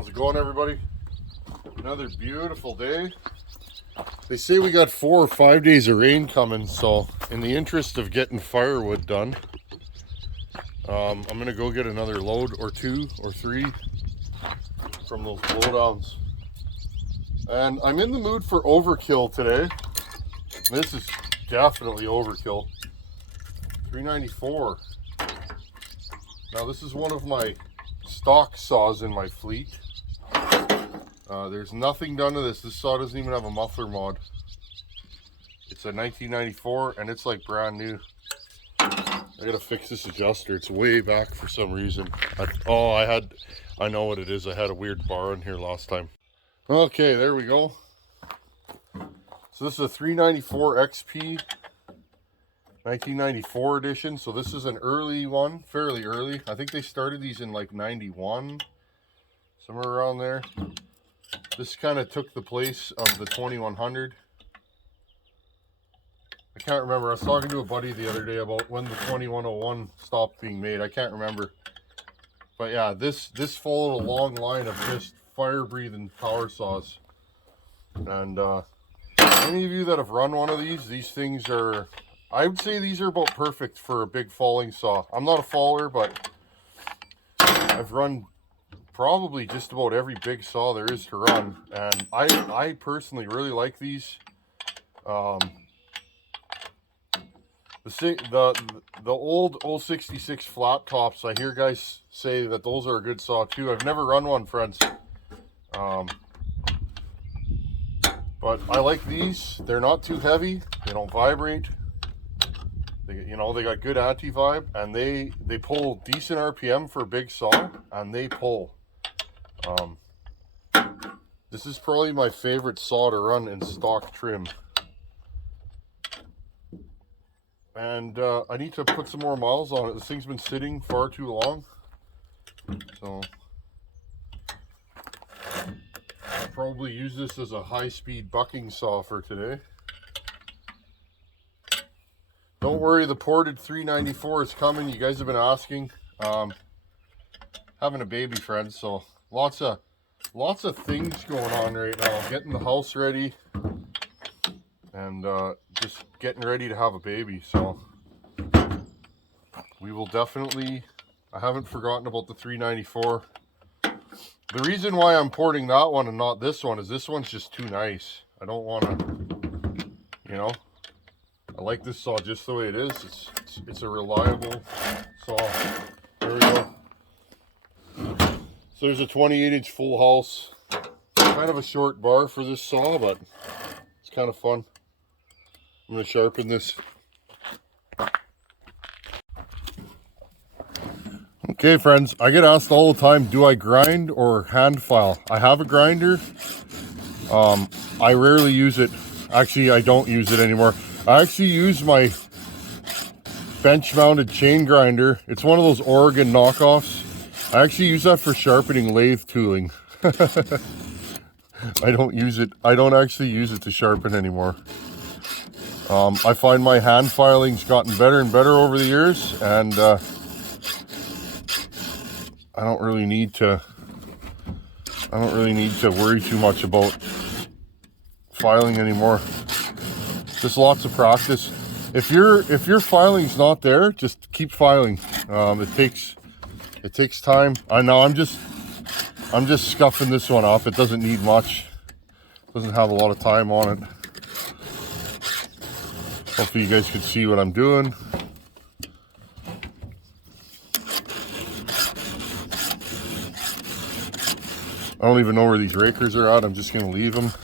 How's it going, everybody? Another beautiful day. They say we got 4 or 5 days of rain coming, so in the interest of getting firewood done, I'm gonna go get another load or 2 or 3 from those blowdowns. And I'm in the mood for overkill today. This is definitely overkill. 394. Now this is one of my stock saws in my fleet. There's nothing done to this. This saw doesn't even have a muffler mod. It's a 1994 and it's like brand new. I gotta fix this adjuster. It's way back for some reason. I know what it is. I had a weird bar in here last time. Okay, there we go. So this is a 394 XP 1994 edition. So this is an early one, fairly early. I think they started these in like 91, somewhere around there. This kind of took the place of the 2100. I can't remember. I was talking to a buddy the other day about when the 2101 stopped being made. I can't remember. But yeah, this followed a long line of just fire-breathing power saws. And any of you that have run one of these things are, I would say these are about perfect for a big falling saw. I'm not a faller, but I've run probably just about every big saw there is to run, and I personally really like these. The old 066 flat tops, I hear guys say that those are a good saw too. I've never run one, friends, but I like these. They're not too heavy, they don't vibrate, they got good anti-vibe, and they pull decent RPM for a big saw, and they pull. This is probably my favorite saw to run in stock trim. And I need to put some more miles on it. This thing's been sitting far too long. So I'll probably use this as a high-speed bucking saw for today. Don't worry, the ported 394 is coming. You guys have been asking. Having a baby, friends, so lots of things going on right now. Getting the house ready and just getting ready to have a baby. So we will definitely, I haven't forgotten about the 394. The reason why I'm porting that one and not this one is this one's just too nice. I don't want to, I like this saw just the way it is. It's a reliable saw. There we go. So there's a 28-inch full house. Kind of a short bar for this saw, but it's kind of fun. I'm going to sharpen this. Okay, friends, I get asked all the time, do I grind or hand file? I have a grinder. I rarely use it. Actually, I don't use it anymore. I actually use my bench-mounted chain grinder. It's one of those Oregon knockoffs. I actually use that for sharpening lathe tooling. I don't actually use it to sharpen anymore. I find my hand filing's gotten better and better over the years, and I don't really need to worry too much about filing anymore. Just lots of practice. If your filing's not there, just keep filing. It takes time. I know I'm just scuffing this one up. It doesn't need much. Doesn't have a lot of time on it. Hopefully you guys can see what I'm doing. I don't even know where these rakers are at. I'm just gonna leave them.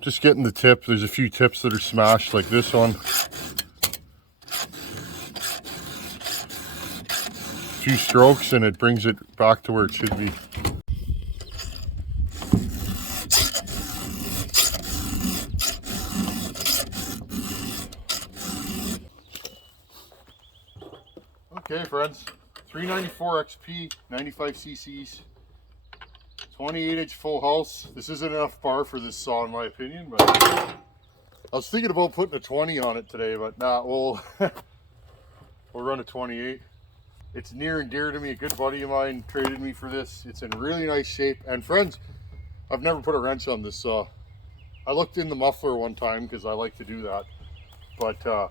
Just getting the tip. There's a few tips that are smashed, like this one. Few strokes and it brings it back to where it should be. Okay, friends, 394 XP, 95 cc's, 28-inch full house. This isn't enough bar for this saw in my opinion, but I was thinking about putting a 20 on it today, but nah, we'll run a 28. It's near and dear to me. A good buddy of mine traded me for this. It's in really nice shape. And friends, I've never put a wrench on this saw. I looked in the muffler one time because I like to do that. But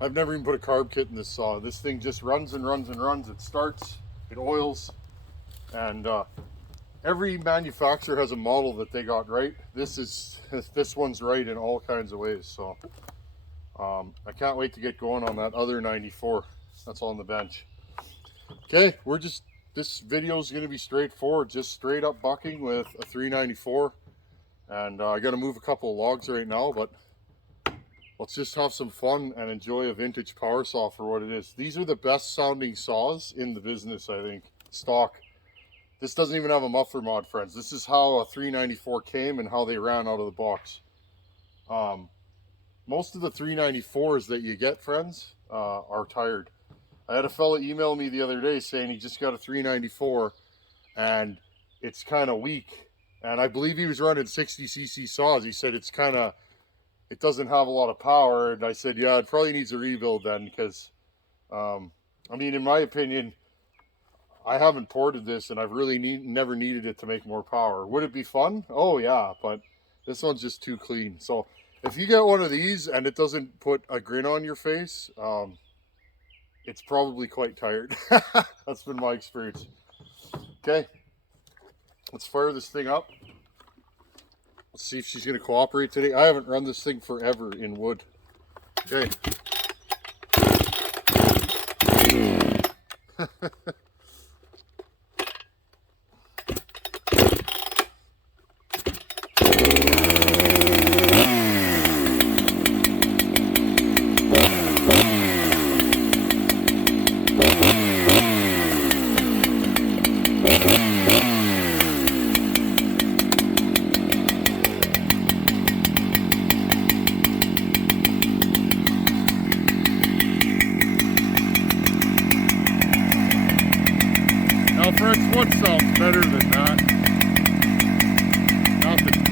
I've never even put a carb kit in this saw. This thing just runs and runs and runs. It starts, it oils, and every manufacturer has a model that they got right. This one's right in all kinds of ways. So I can't wait to get going on that other 94 that's on the bench. Okay, this video is going to be straightforward, just straight up bucking with a 394. And I got to move a couple of logs right now, but let's just have some fun and enjoy a vintage power saw for what it is. These are the best sounding saws in the business, I think. Stock. This doesn't even have a muffler mod, friends. This is how a 394 came and how they ran out of the box. Most of the 394s that you get, friends, are tired. I had a fella email me the other day saying he just got a 394 and it's kind of weak. And I believe he was running 60cc saws. He said it doesn't have a lot of power. And I said, yeah, it probably needs a rebuild then, because, I mean, in my opinion, I haven't ported this and I've really never needed it to make more power. Would it be fun? Oh yeah, but this one's just too clean. So if you get one of these and it doesn't put a grin on your face, it's probably quite tired. That's been my experience. Okay, let's fire this thing up. Let's see if she's going to cooperate today. I haven't run this thing forever in wood. Okay. Friends, what sounds better than that? Nothing.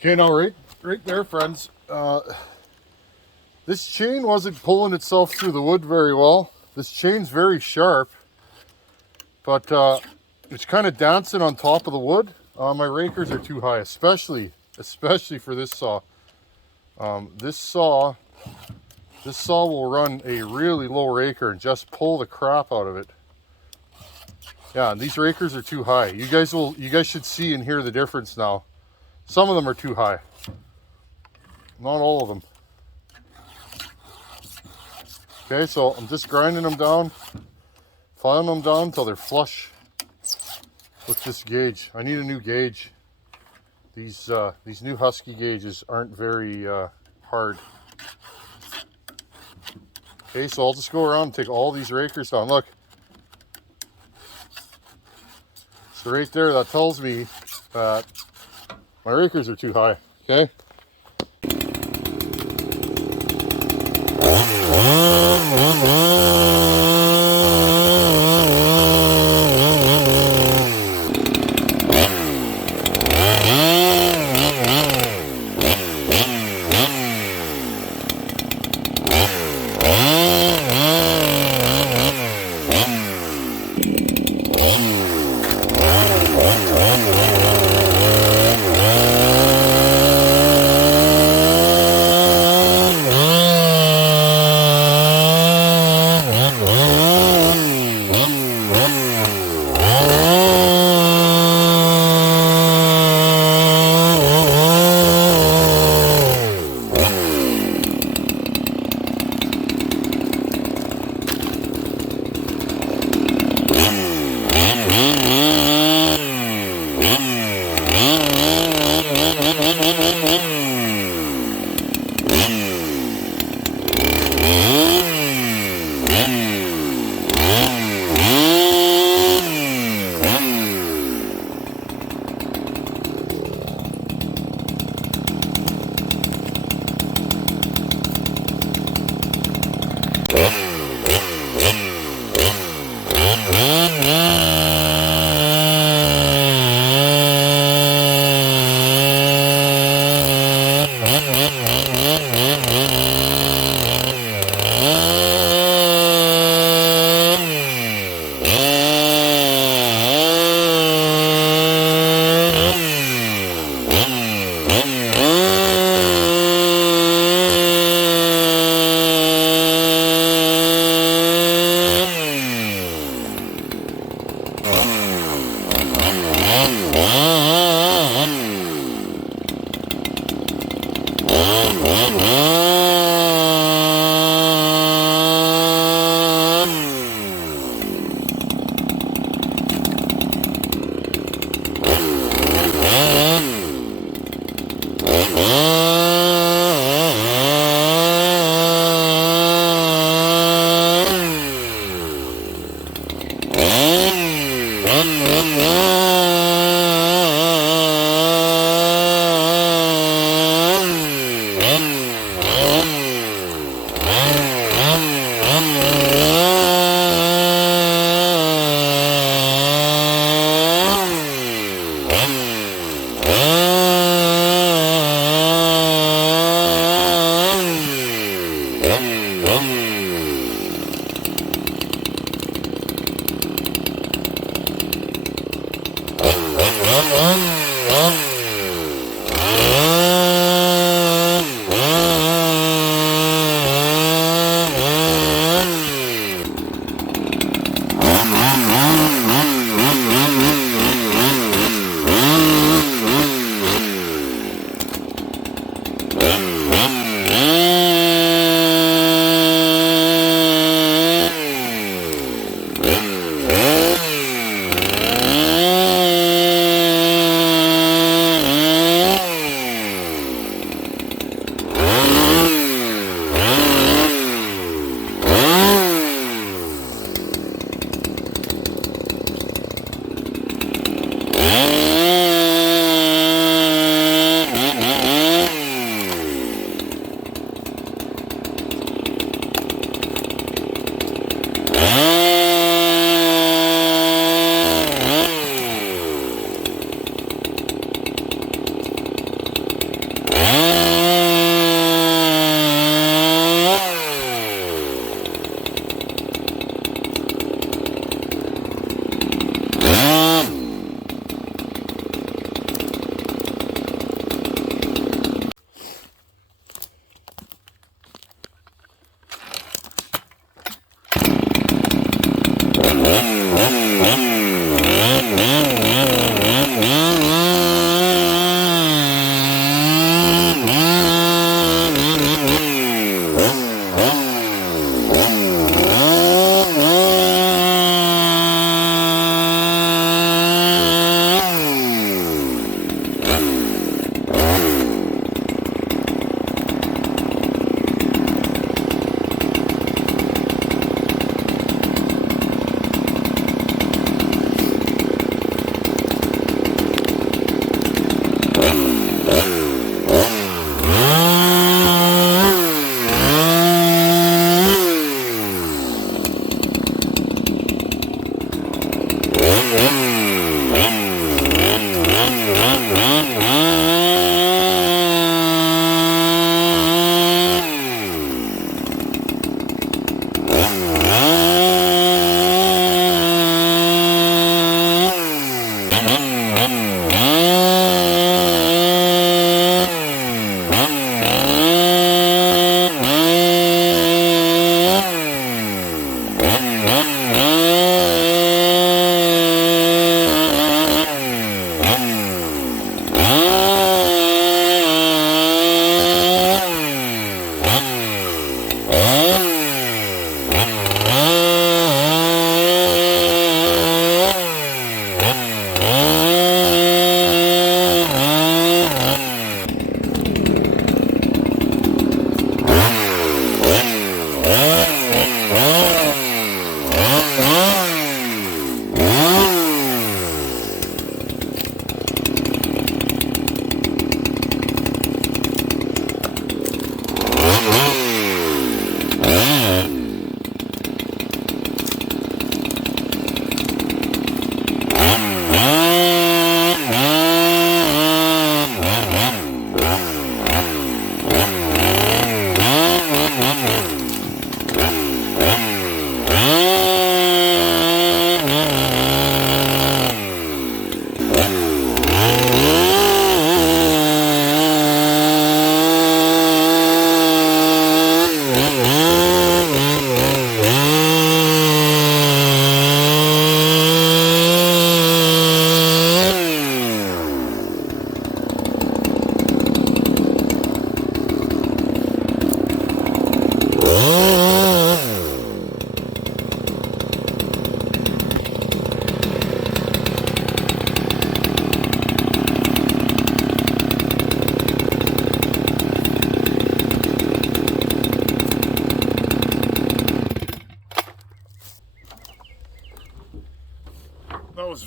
Okay, now right there, friends, this chain wasn't pulling itself through the wood very well. This chain's very sharp, but it's kind of dancing on top of the wood. My rakers are too high, especially for this saw. This saw will run a really low raker and just pull the crap out of it. Yeah, and these rakers are too high. You guys should see and hear the difference now. Some of them are too high. Not all of them. Okay, so I'm just grinding them down, filing them down until they're flush with this gauge. I need a new gauge. These new Husky gauges aren't very hard. Okay, so I'll just go around and take all these rakers down. Look. So right there, that tells me that my rakers are too high. Okay.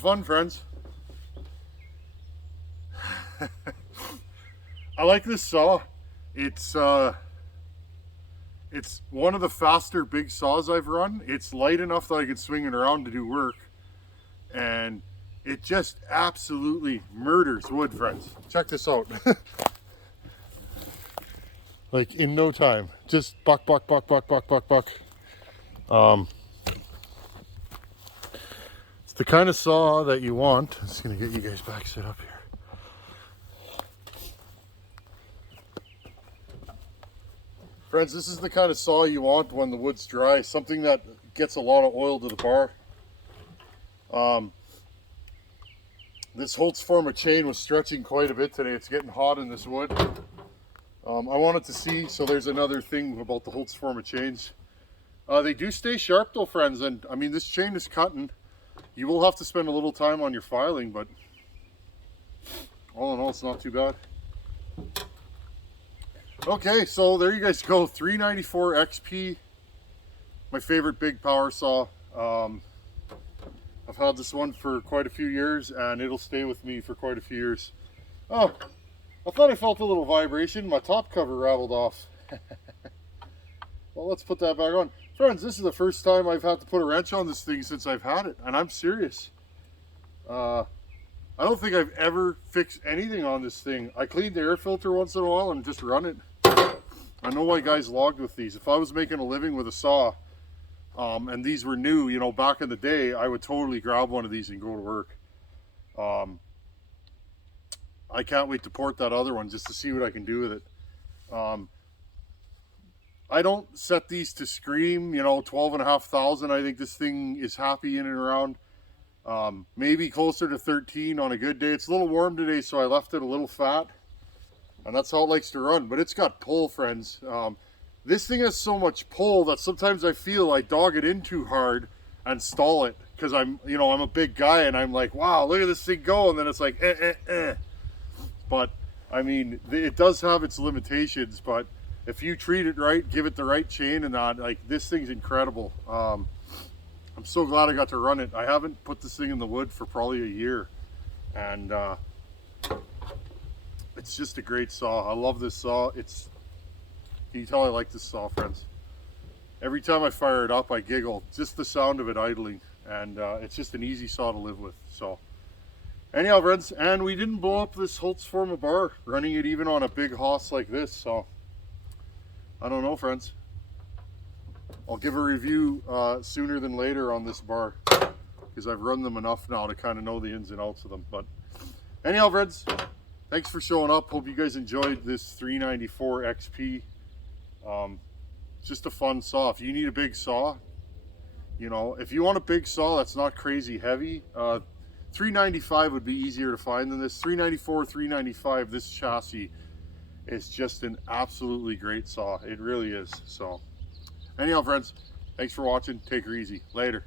fun, friends. I like this saw. It's one of the faster big saws I've run. It's light enough that I can swing it around to do work, and it just absolutely murders wood, friends. Check this out. Like in no time, just buck. It's the kind of saw that you want. I'm just gonna get you guys back set up here. Friends, this is the kind of saw you want when the wood's dry. Something that gets a lot of oil to the bar. This Husqvarna chain was stretching quite a bit today. It's getting hot in this wood. I wanted to see, so there's another thing about the Husqvarna chains. They do stay sharp though, friends, and I mean this chain is cutting. You will have to spend a little time on your filing, but all in all, it's not too bad. Okay, so there you guys go. 394 XP, my favorite big power saw. I've had this one for quite a few years, and it'll stay with me for quite a few years. Oh, I thought I felt a little vibration. My top cover raveled off. Well, let's put that back on. Friends, this is the first time I've had to put a wrench on this thing since I've had it, and I'm serious. I don't think I've ever fixed anything on this thing. I cleaned the air filter once in a while and just run it. I know why guys logged with these. If I was making a living with a saw, and these were new, you know, back in the day, I would totally grab one of these and go to work. I can't wait to port that other one just to see what I can do with it. I don't set these to scream, you know, 12,500. I think this thing is happy in and around. Maybe closer to 13 on a good day. It's a little warm today, so I left it a little fat. And that's how it likes to run. But it's got pull, friends. This thing has so much pull that sometimes I feel I dog it in too hard and stall it. Because I'm a big guy and I'm like, wow, look at this thing go. And then it's like, But, I mean, it does have its limitations. But if you treat it right, give it the right chain and that, like, this thing's incredible. I'm so glad I got to run it. I haven't put this thing in the wood for probably a year. And it's just a great saw. I love this saw. Can you tell I like this saw, friends? Every time I fire it up, I giggle. Just the sound of it idling. And it's just an easy saw to live with. So anyhow, friends, and we didn't blow up this Husqvarna bar, running it even on a big hoss like this. So I don't know, friends. I'll give a review sooner than later on this bar, because I've run them enough now to kind of know the ins and outs of them. But anyhow, friends, thanks for showing up. Hope you guys enjoyed this 394 XP. Just a fun saw. If you need a big saw, you know, if you want a big saw that's not crazy heavy, 395 would be easier to find than this. 394, 395, this chassis is just an absolutely great saw. It really is. So anyhow, friends, thanks for watching. Take her easy. Later.